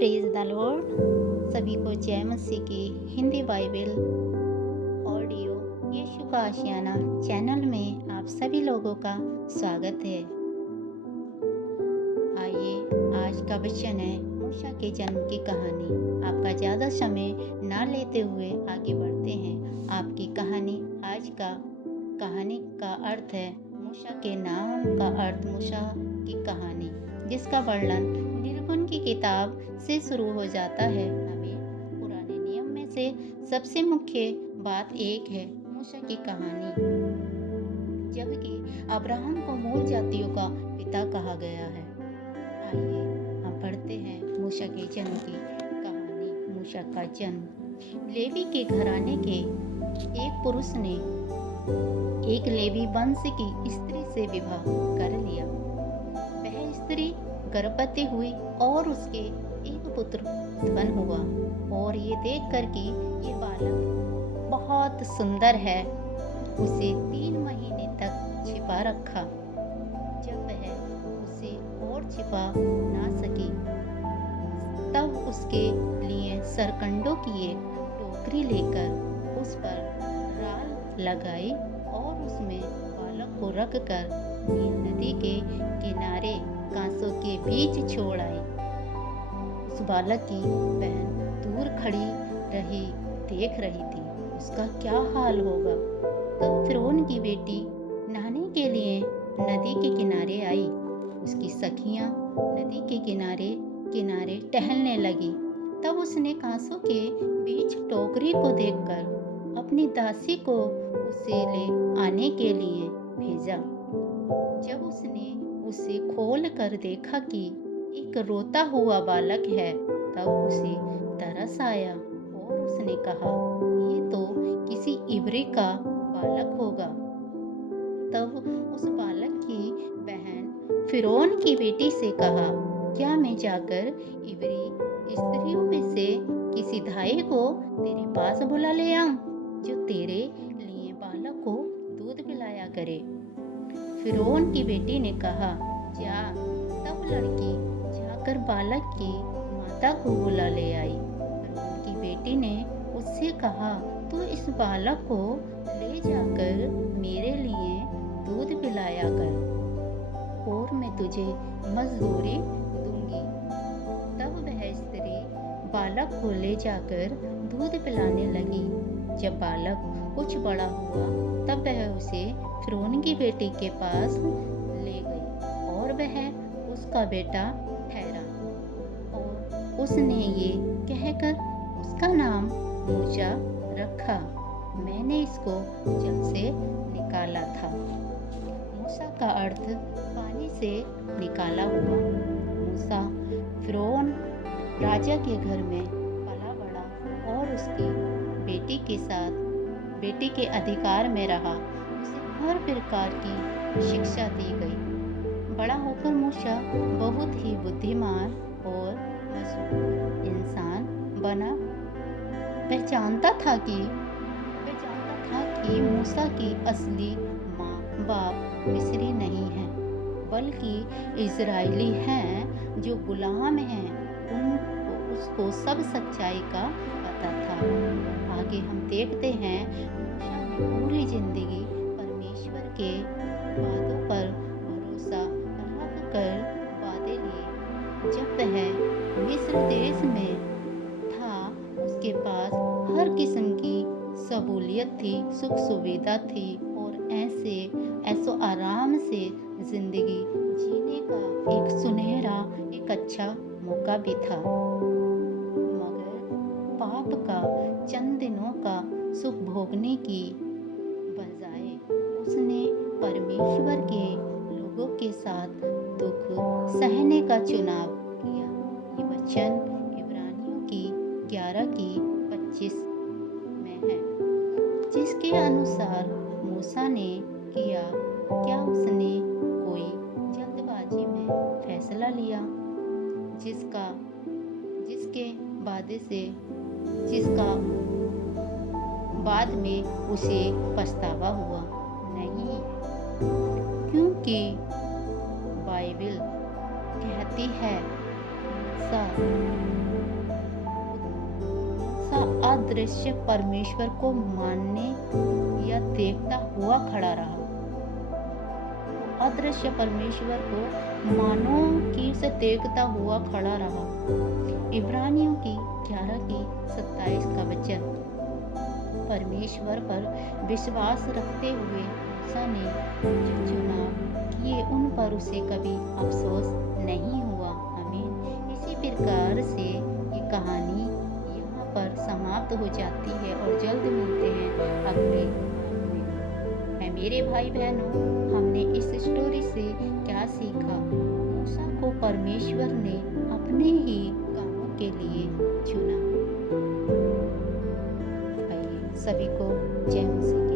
Praise the Lord. सभी को जय मसीह की हिंदी बाइबल ऑडियो यीशु का आशियाना चैनल में आप सभी लोगों का स्वागत है। आइए आज का वचन है मूसा के जन्म की कहानी। आपका ज़्यादा समय ना लेते हुए आगे बढ़ते हैं। आपकी कहानी आज का कहानी का अर्थ है मूसा के नाम का अर्थ मूसा की कहानी, जिसका वर्णन निर्गुण की किताब से शुरू हो जाता है। हमें पुराने नियम में से सबसे मुख्य बात एक है मूसा की कहानी, जबकि अब्राहम को मूल जातियों का पिता कहा गया है। आइए हम पढ़ते हैं मूसा के जन्म की कहानी। मूसा का जन्म। लेवी के घराने के एक पुरुष ने एक लेवी वंश की स्त्री से विवाह कर लिया। वह स्त्री गर्भवती हुई और उसके एक पुत्र उत्पन्न हुआ, और ये देखकर कि ये बालक बहुत सुंदर है, उसे 3 महीने तक छिपा रखा। जब वह उसे और छिपा ना सकी, तब उसके लिए सरकंडों की एक टोकरी लेकर उस पर राल लगाई और उसमें बालक को रखकर नील नदी के किनारे कांसों के बीच छोड़ आई। उस बालक की बहन दूर खड़ी रही देख रही थी, उसका क्या हाल होगा। तब फिरौन की बेटी नहाने के लिए नदी के किनारे आई। उसकी सखियां नदी के किनारे किनारे टहलने लगी। तब उसने कांसों के बीच टोकरी को देखकर अपनी दासी को उसे ले आने के लिए भेजा। जब उसने उसे खोल कर देखा कि एक रोता हुआ बालक है, तब उसे तरस आया और उसने कहा, ये तो किसी इब्री का बालक होगा। तब उस बालक की बहन फिरौन की बेटी से कहा, क्या मैं जाकर इब्री स्त्रियों में से किसी धाई को तेरे पास बुला ले आऊं, जो तेरे लिए बालक को दूध पिलाया करे। फिरौन की बेटी ने कहा, जा। तब लड़की जाकर बालक की माता को बुला ले आई। फिरौन की बेटी ने उससे कहा, तू इस बालक को ले जाकर मेरे लिए दूध पिलाया कर, और मैं तुझे मजदूरी दूंगी। तब वह स्त्री बालक को ले जाकर दूध पिलाने लगी। जब बालक कुछ बड़ा हुआ, तब वह उसे फिरौन की बेटी के पास ले गई और वह उसका बेटा ठहरा, और उसने ये कहकर उसका नाम मूसा रखा, मैंने इसको जल से निकाला था। मूसा का अर्थ पानी से निकाला हुआ। मूसा फिरौन राजा के घर में पला बड़ा और उसकी बेटी के अधिकार में रहा। उसे हर प्रकार की शिक्षा दी गई। बड़ा होकर मूसा बहुत ही बुद्धिमान और मशहूर इंसान बना। वह जानता था कि मूसा की असली माँ बाप मिस्री नहीं है, बल्कि इजरायली हैं जो गुलाम हैं। उसको सब सच्चाई का पता था। आगे हम देखते हैं मूसा ने पूरी जिंदगी परमेश्वर के वादों पर भरोसा रखकर वादे लिए। जब वह मिस्र देश में था, उसके पास हर किस्म की सहूलियत थी, सुख सुविधा थी, और ऐसो आराम से जिंदगी जीने का एक सुनहरा एक अच्छा मौका भी था। मगर पाप का चंद दिनों का सुख भोगने की बजाय उसने परमेश्वर के लोगों के साथ दुख सहने का चुनाव किया। ये वचन इब्रानियों की 11:25 में है, जिसके अनुसार मूसा ने किया। क्या उसने कोई जल्दबाजी में फैसला लिया जिसका बाद में उसे पछतावा हुआ? नहीं, क्योंकि बाइबल कहती है मूसा अदृश्य परमेश्वर को मानने या देखता हुआ खड़ा रहा। अदृश्य परमेश्वर को मानो की से देखता हुआ खड़ा रहा। इब्रानियों की 11 की 27 का वचन। परमेश्वर पर विश्वास रखते हुए मूसा ने जो चुनाव किए उन पर उसे कभी अफसोस नहीं हुआ। आमीन। इसी प्रकार से ये कहानी यहाँ पर समाप्त हो जाती है और जल्द मिलते हैं अगले भाग में। है मेरे भाई बहनों, हमने इस स्टोरी से क्या सीखा? मूसा को परमेश्वर ने अपने ही कामों के लिए चुना। आइए सभी को जय मसीह।